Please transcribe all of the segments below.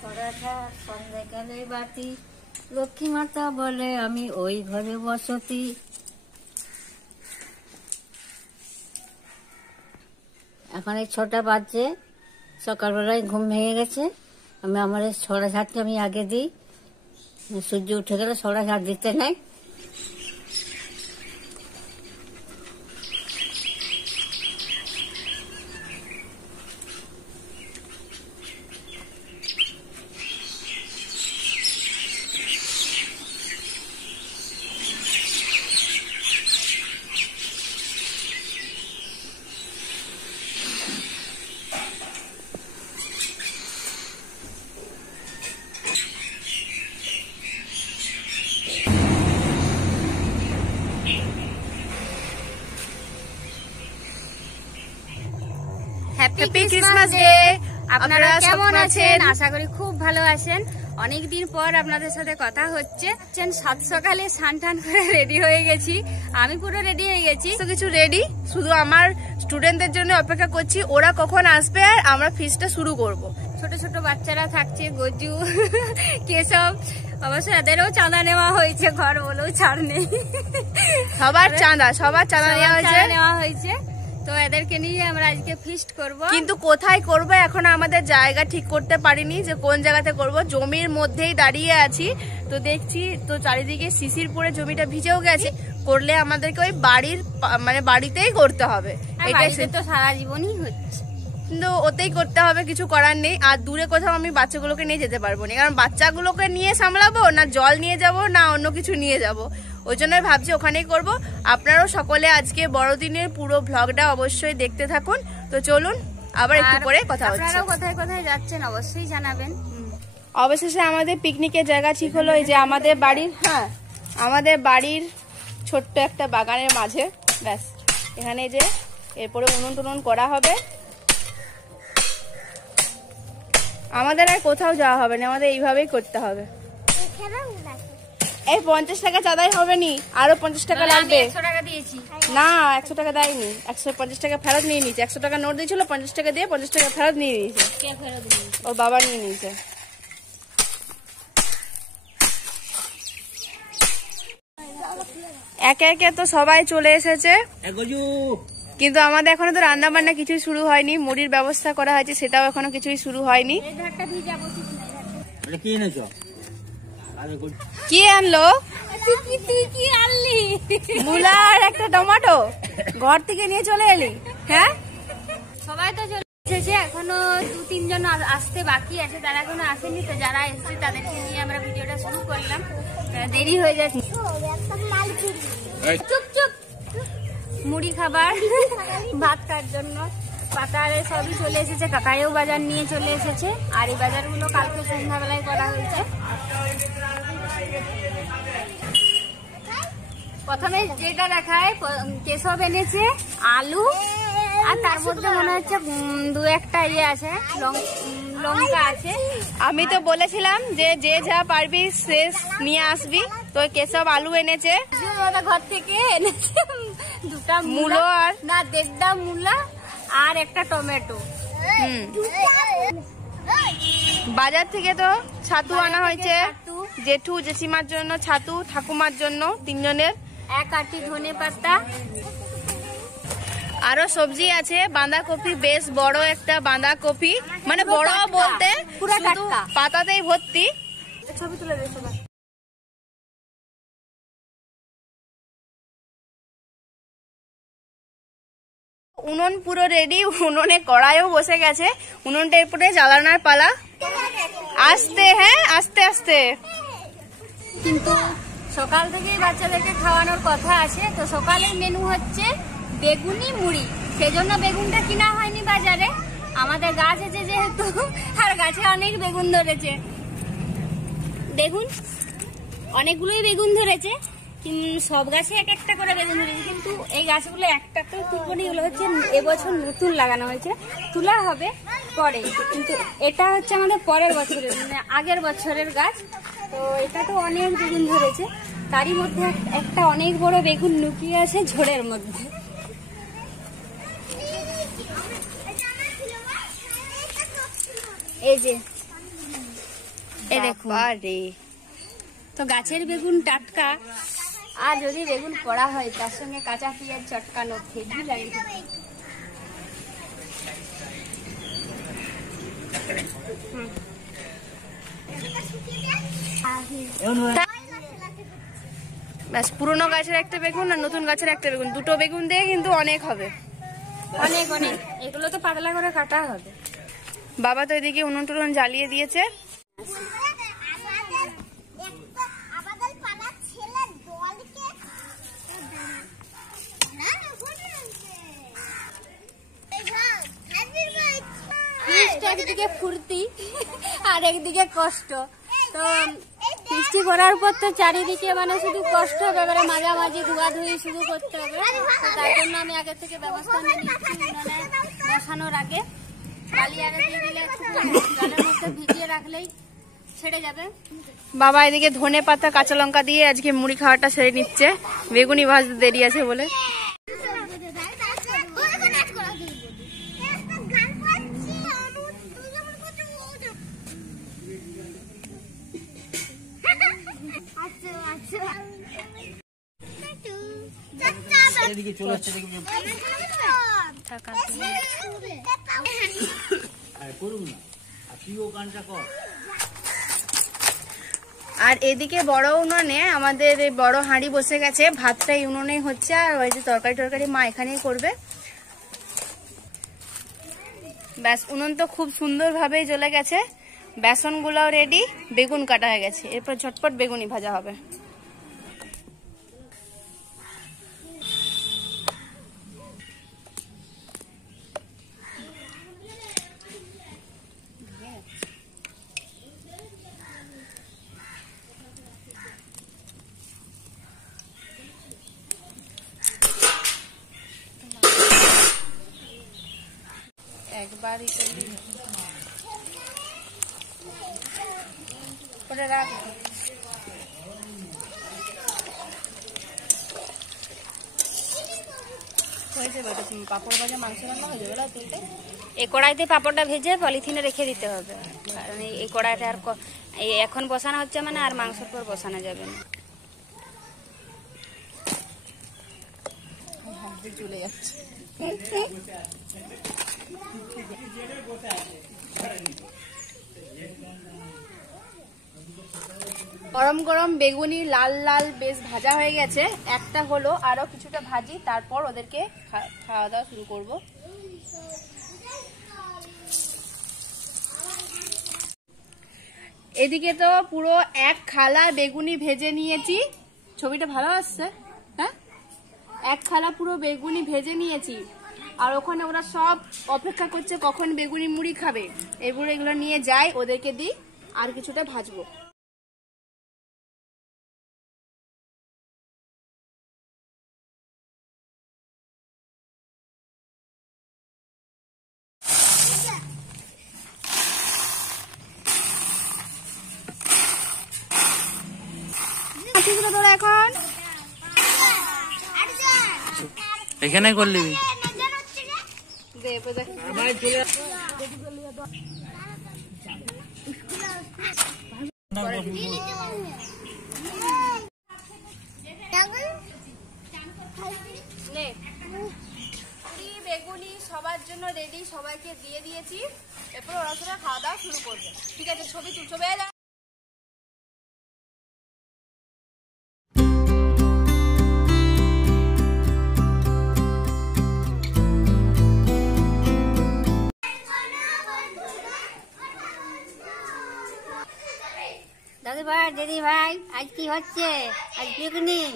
ছড়াটা সন্ধ্যাকালে বাতি, লক্ষ্মী মাতা বলে আমি ওই ঘরে বসতি। এখন এই 6টা বাজছে, সকালবেলায় ঘুম ভেঙে গেছে। আমি আমার ছড়া ঝাড়টা আমি আগে দিই, সূর্য উঠে গেলে ছড়া ঝাড় দিতে নাই। Happy Christmas day. আপনারা কেমন আছেন? আশা করি খুব ভালো আছেন। অনেকদিন পর আপনাদের সাথে কথা হচ্ছে। 7 সকালে স্নান টান করে রেডি হয়ে গেছি। আমি পুরো রেডি হয়ে গেছি, তো কিছু রেডি, শুধু আমার স্টুডেন্টদের জন্য অপেক্ষা করছি, ওরা কখন আসবে আর আমরা ফিস্টটা শুরু করব। ছোট ছোট বাচ্চারা থাকছে, গজু, কেশব, অবশ্য এদেরও চাঁদা নেওয়া হয়েছে, ঘর বলেও ছাড় নেই। সবার চাঁদা নেওয়া হয়েছে। তো এদেরকে নিয়ে আমরা আজকে ফিস্ট করব, কিন্তু কোথায় করব এখন আমাদের জায়গা ঠিক করতে পারিনি যে কোন জায়গাতে করব। জমির মধ্যেই দাঁড়িয়ে আছি, তো দেখছি তো চারিদিকে শিশির পরে জমিটা ভিজেও গেছে। করলে আমাদেরকে ওই বাড়িতেই করতে হবে। এটাই তো সারা জীবনই হচ্ছে, কিন্তু ওতেই করতে হবে, কিছু করার নেই। আর দূরে কোথাও আমি বাচ্চাগুলোকে নিয়ে যেতে পারবো না, কারণ বাচ্চাগুলোকে নিয়ে সামলাবো না, জল নিয়ে যাব না অন্য কিছু নিয়ে যাব। ওই জন্যই ভাবছি ওখানেই করব। আপনারাও সকলে আজকে বড়দিনের পুরো ভ্লগটা অবশ্যই দেখতে থাকুন। তো চলুন আবার একটু পরে কথা হচ্ছে। আপনারাও কোথায় কোথায় যাচ্ছেন অবশ্যই জানাবেন। অবশেষে আমাদের পিকনিকের জায়গা ঠিক হলো, এই যে আমাদের বাড়ির ছোট্ট একটা বাগানের মাঝে। ব্যাস, এখানে যে এরপরে উনুন টুনুন করা হবে। আমাদের আর কোথাও যাওয়া হবে না, আমাদের এইভাবেই করতে হবে। এই 50 টাকা চাঁদাই হবে নি, আরো 50 টাকা লাগবে। 100 টাকা দিয়েছি না, 100 টাকা দেয়নি, 150 টাকা ফেরত নিয়ে নিয়েছে। 100 টাকা নোট দিয়েছিল, 50 টাকা দিয়ে 50 টাকা ফেরত নিয়ে নিয়েছে। কে ফেরত দিয়েছে? ওর বাবা নিয়ে নিয়েছে। একে একে তো সবাই চলে এসেছে, কিন্তু আমাদের এখনো তো রান্না বান্না কিছুই শুরু হয়নি। মুড়ির ব্যবস্থা করা হয়েছে, সেটাও এখনো কিছুই শুরু হয়নি। কি আনলো? মূলা আর একটা টমেটো ঘর থেকে নিয়ে চলে এলি? হ্যাঁ, সবাই তো চলে এসেছে, এখনো 2-3 জন আসতে বাকি আছে, তারা এখনো আসেনি। তো যারা এসেছে তাদেরকে নিয়ে আমরা ভিডিওটা শুরু করলাম, দেরি হয়ে যাচ্ছে। চুপ চুপ, মুড়ি খাবার, ভাত খাওয়ার জন্য পাতারে সবই চলে এসেছে। কাকাইও বাজার নিয়ে চলে এসেছে, আর এই বাজারগুলো কালকে সন্ধ্যাবেলায় করা হয়েছে। প্রথমে যেটা দেখায়, কেশব এনেছে আলু, আর তার মধ্যে মনে হচ্ছে 2-1টা ইয়ে আছে, লঙ্কা আছে। আমি তো বলেছিলাম যে যা পারবি সে নিয়ে আসবি, তো কেশব আলু এনেছে। ঘর থেকে এনেছে 2টা মূলো, আর না 1.5টা মূলা আর একটা টমেটো। বাজার থেকে তো ছাতু আনা হয়েছে, জেঠু জেঠিমার জন্য ছাতু, ঠাকুমার জন্য 3 জনের। 1 আটি ধনে পাতা, আরো সবজি আছে। বাঁধাকপি, বেশ বড় একটা বাঁধাকপি, মানে বড় বলতে পুরো টাটকা, পাতাতেই ভর্তি। ছবি তুলে দে সবাই। উনুন পুরো রেডি, উনুনে কড়াইও বসে গেছে। উনুনটা এরপরে জ্বালানোর পালা। আস্তে, হ্যাঁ আস্তে আস্তে। কিন্তু সকাল থেকেই বাচ্চাদেরকে খাওয়ানোর কথা আছে। তো সকালের মেনু হচ্ছে বেগুনি মুড়ি, সেজন্য বেগুনটা কিনা হয়নি বাজারে, আমাদের গাছ আছে যেহেতু, আর গাছে অনেক বেগুন ধরেছে। দেখুন অনেকগুলোই বেগুন ধরেছে, সব গাছে 1-1টা করে বেগুন ধরেছে, কিন্তু এই গাছগুলো একটাতেও তুলব না। এগুলো হচ্ছে এবছর নতুন লাগানো হয়েছে, তোলা হবে পরে। কিন্তু এটা হচ্ছে আমাদের পরের বছরের, মানে আগের বছরের গাছ। তো এটা তো অনেক বেগুন ধরেছে, তারই মধ্যে একটা অনেক বড় বেগুন লুকিয়ে আছে ঝোড়ের মধ্যে। এই যে এই দেখুন বাবারে, তো গাছের বেগুন টাটকা, আর যদি বেগুন করা হয় তার সঙ্গে কাঁচা পেঁয়াজ চটকানো হেভি লাগে খেতে। ব্যাস, পুরোনো গাছের একটা বেগুন আর নতুন গাছের একটা বেগুন, দুটো বেগুন দিয়ে কিন্তু অনেক হবে, অনেক অনেক। এগুলো তো পাতলা করে কাটা হবে। বাবা তো এদিকে উনুন টুনুন জ্বালিয়ে দিয়েছে। একদিকে ফুর্তি আর একদিকে কষ্ট। তো বৃষ্টি করার পর তো চারিদিকে মানে শুধু কষ্ট, এবারে মাঝামাঝি ধোয়াধুয়ি শুরু করতে হবে। তো তার জন্য আমি আগে থেকে ব্যবস্থা নিয়ে নিচ্ছি। উনুনে বসানোর আগে বালি আগে দিয়ে দিলে জলের মধ্যে ভিজিয়ে রাখলেই ছেড়ে যাবে। বাবা এদিকে ধনে পাতা কাঁচা লঙ্কা দিয়ে আজকে মুড়ি খাওয়াটা সেরে নিচ্ছে, বেগুনি ভাজতে দেরি আছে বলে। আর এদিকে বড় উনুনে আমাদের বড় হাঁড়ি বসে গেছে, ভাতটা উনুনেই হচ্ছে, আর ওই যে তরকারি টরকারি মা এখানেই করবে। ব্যাস, উনুন তো খুব সুন্দর ভাবেই জ্বলে গেছে, বেসন গুলাও রেডি, বেগুন কাটা হয়ে গেছে, এরপর ঝটপট বেগুনি ভাজা হবে। একবারই করে রাখ। পাপড় ভাজা মাংস রান্না হয়ে যাবে। তুলতে এই কড়াইতে পাপড়টা ভেজে পলিথিনে রেখে দিতে হবে, কারণ এই কড়াইটা আর এখন বসানো হচ্ছে মানে আর মাংসের পর বসানো যাবে না। চলে যাচ্ছে। গরম গরম বেগুনি লাল লাল বেশ ভাজা হয়ে গেছে, একটা হলো, আরো কিছুটা ভাজি, তারপর ওদেরকে খাওয়া দাওয়া শুরু করব। এদিকে তো পুরো এক খালা বেগুনি ভেজে নিয়েছি, ছবিটা ভালো আসছে, হ্যাঁ, এক খালা পুরো বেগুনি ভেজে নিয়েছি, আর ওখানে ওরা সব অপেক্ষা করছে কখন বেগুনি মুড়ি খাবে। এগুলো নিয়ে যাই, ওদেরকে দিই, আর কিছুটা ভাজবো। তোরা এখন এখানে করলি বেগুনি সবার জন্য রেডি, সবাইকে দিয়ে দিয়েছি, এরপর ওরা সবাই খাওয়া দাওয়া শুরু করবে। ঠিক আছে, ছবি তুলবে। দাদু ভাই, দিদি ভাই, আজ কি হচ্ছে? আজ পিকনিক।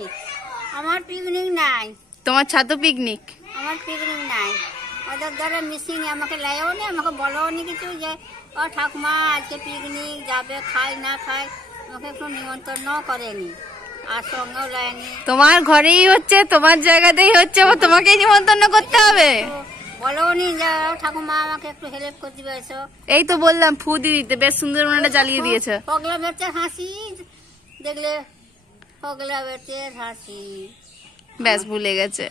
আমার পিকনিক নাই। তোমার ছাত্র পিকনিক? আমার পিকনিক নাই। ওদের ধরে মিসিং, আমাকে লাইও নি, আমাকে বলো নি কিছু যে ও ঠাকুমা আজকে পিকনিক যাবে, খাই না খাই, আমাকে একটু নিমন্ত্রণ করেনি, আর সঙ্গেও লাইনি। তোমার ঘরেই হচ্ছে, তোমার জায়গাতেই হচ্ছে, তোমাকেই নিমন্ত্রণ করতে হবে। বলো নি যে ঠাকুমা আমাকে একটু হেল্প করে দিবে এসো। এই তো বললাম ফু দিয়ে দিতে, বেশ সুন্দর ওনাটা জ্বালিয়ে দিয়েছে। পগলা বেচে হাসি দেখলে, পগলা বেচে হাসি, ব্যাস ভুলে গেছে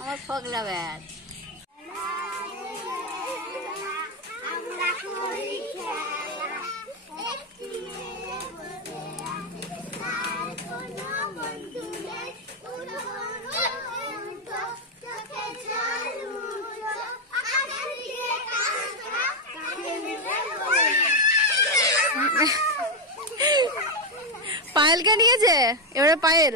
আমার পগলা ব্যাচ। পায়েলকে নিয়েছে, এবারে পায়েল।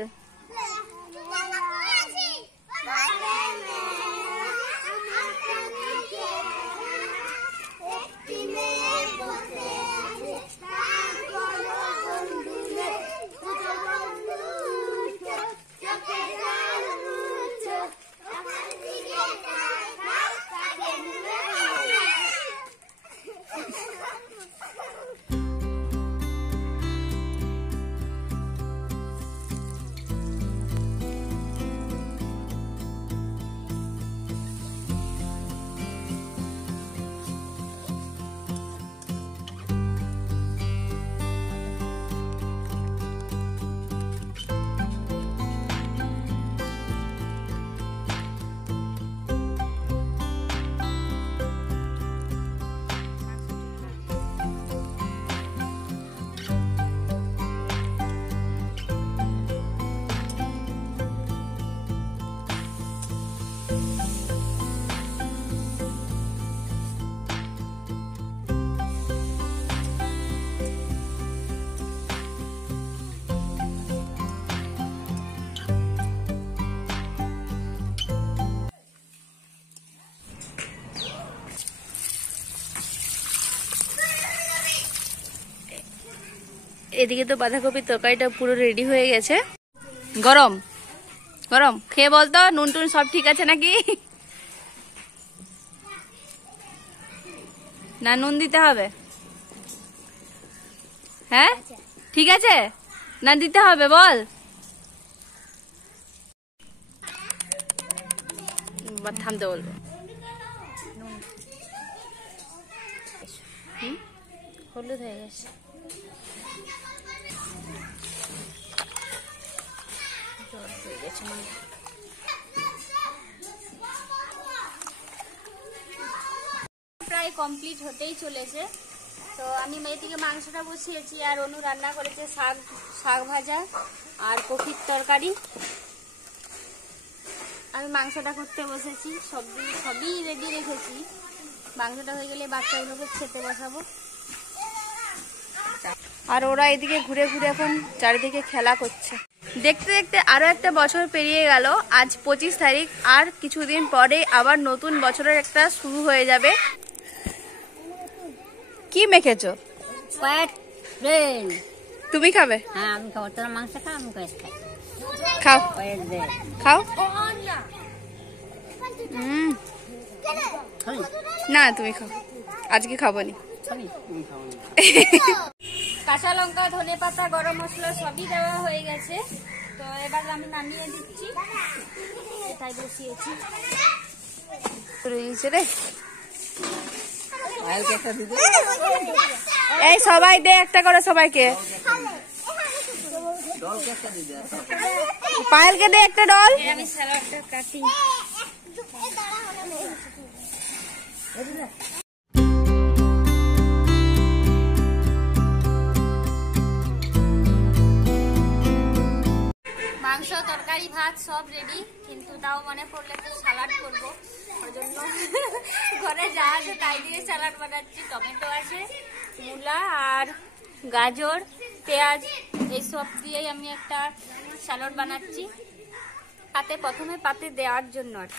এদিকে তো বাঁধাকপির তরকারিটা পুরো রেডি হয়ে গেছে। গরম গরম খেয়ে বলতো নুন টুন সব ঠিক আছে নাকি, না নুন দিতে হবে? হ্যাঁ ঠিক আছে না দিতে হবে বল। থামতে বলবো। হলুদ হয়ে গেছে। প্রায় কমপ্লিট হতেই চলেছে। তো আমি মেয়েটিকে মাংসটা বসিয়েছি আর অনু রান্না করেছে শাক ভাজা আর কপির তরকারি। আমি মাংসটা করতে বসেছি, সবই রেডি রেখেছি। মাংসটা হয়ে গেলে বাচ্চাগুলোকে খেতে বসাবো। আর ওরা এদিকে ঘুরে ঘুরে এখন চারিদিকে খেলা করছে। দেখতে দেখতে আরো একটা বছর পেরিয়ে গেল। আজ 25 তারিখ, আর কিছুদিন পরে আবার নতুন বছরের একটা শুরু হয়ে যাবে। কি মেখেছো? তুমি খাবে? হ্যাঁ আমি খাবো। তোরা মাংস খা, আমি কয়েস খাই। খাও খাও। না তুমি খাও, আজকে খাবো নি। কাঁচা লঙ্কা, ধনেপাতা, গরম মশলা সবই দেওয়া হয়ে গেছে। তো এবার আমি নামিয়ে দিচ্ছি, এটাই বসিয়েছি। এই সবাই দে একটা করে, সবাইকে। পায়েলকে দে একটা ডল। আমি স্যালাডটা কাটি। মাংস, তরকারি, ভাত সব রেডি, কিন্তু তাও মনে পড়লে একটু সালাড করবো। ওই জন্য ঘরে যা আছে তাই দিয়ে সালাড বানাচ্ছি। টমেটো আছে, মূলা আর গাজর, পেঁয়াজ এইসব দিয়েই আমি একটা সালাড বানাচ্ছি। প্রথমে পাতে দেওয়ার জন্য আর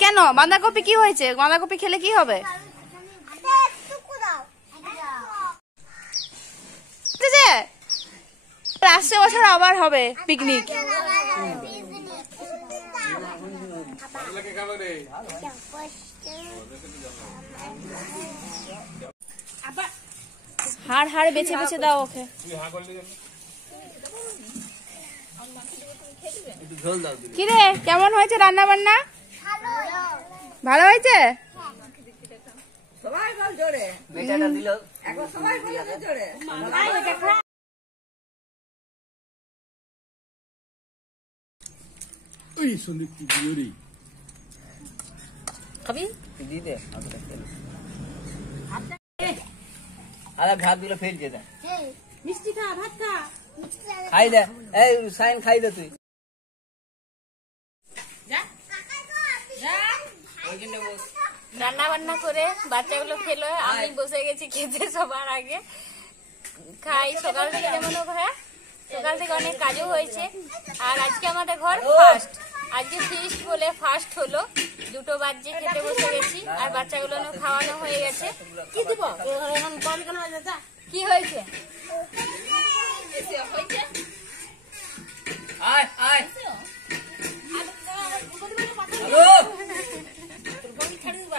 কেন বাঁধাকপি কি হয়েছে? বাঁধাকপি খেলে কি হবে? আসছে বছর আবার হবে পিকনিক। হাড় হাড় বেছে বেছে দাও ওকে। কিরে কেমন হয়েছে রান্না বান্না? ভালো হয়েছে? সবাই বল জোরে। বেটাটা দিল খাবি দিতে আরে ভাত গুলো ফেলছে দে মিষ্টি খা ভাত খা খাই দে এই সাইন খাই দে তুই রান্না বান্না করে বাচ্চাগুলো খেলো, আমি বসে গেছি খেতে সবার আগে। খাই সকাল থেকে যেমন ভাইয়া, সকাল থেকে অনেক কাজও হয়েছে। আর আজকে আমাদের ঘর ফার্স্ট, আজকে ফিস্ট বলে ফার্স্ট হলো। 2টো বাজে খেতে বসে গেছি, আর বাচ্চাগুলো খাওয়ানো হয়ে গেছে। কি দিব কি হয়েছে আয় আয় হ্যালো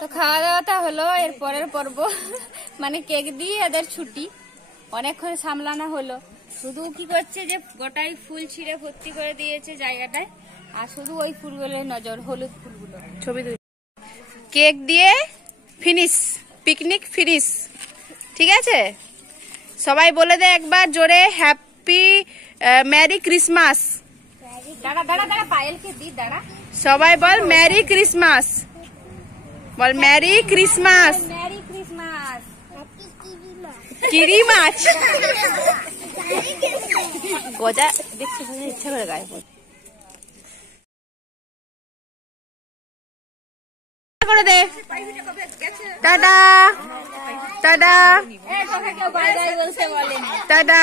তো খাওয়া দাওয়াটা হলো। এর পরের পর্ব মানে কেক দিয়ে এদের ছুটি, অনেকক্ষণ সামলানো হলো। শুধু কি করছে যে গোটাই ফুল ছিঁড়ে ভর্তি করে দিয়েছে জায়গাটায়, আর শুধু ওই ফুলগুলো নজর, হলুদ ফুলগুলো। ছবি তুই কেক দিয়ে ফিনিশ, পিকনিক ফিনিশ। ঠিক আছে, সবাই বলে দে একবার জোরে হ্যাপি মেরি ক্রিসমাস। দাঁড়া দাঁড়া দাঁড়া, পায়েলকে দি দাঁড়া। সবাই বল মেরি ক্রিসমাস, বল মেরি ক্রিসমাস। Merry Christmas. কিরি মাছ গজা দেখছি, ইচ্ছা করে গায়ে করে দে। টাটা টাটা তোকে কেউ বাই বাই বলছে বলেনি। টাটা।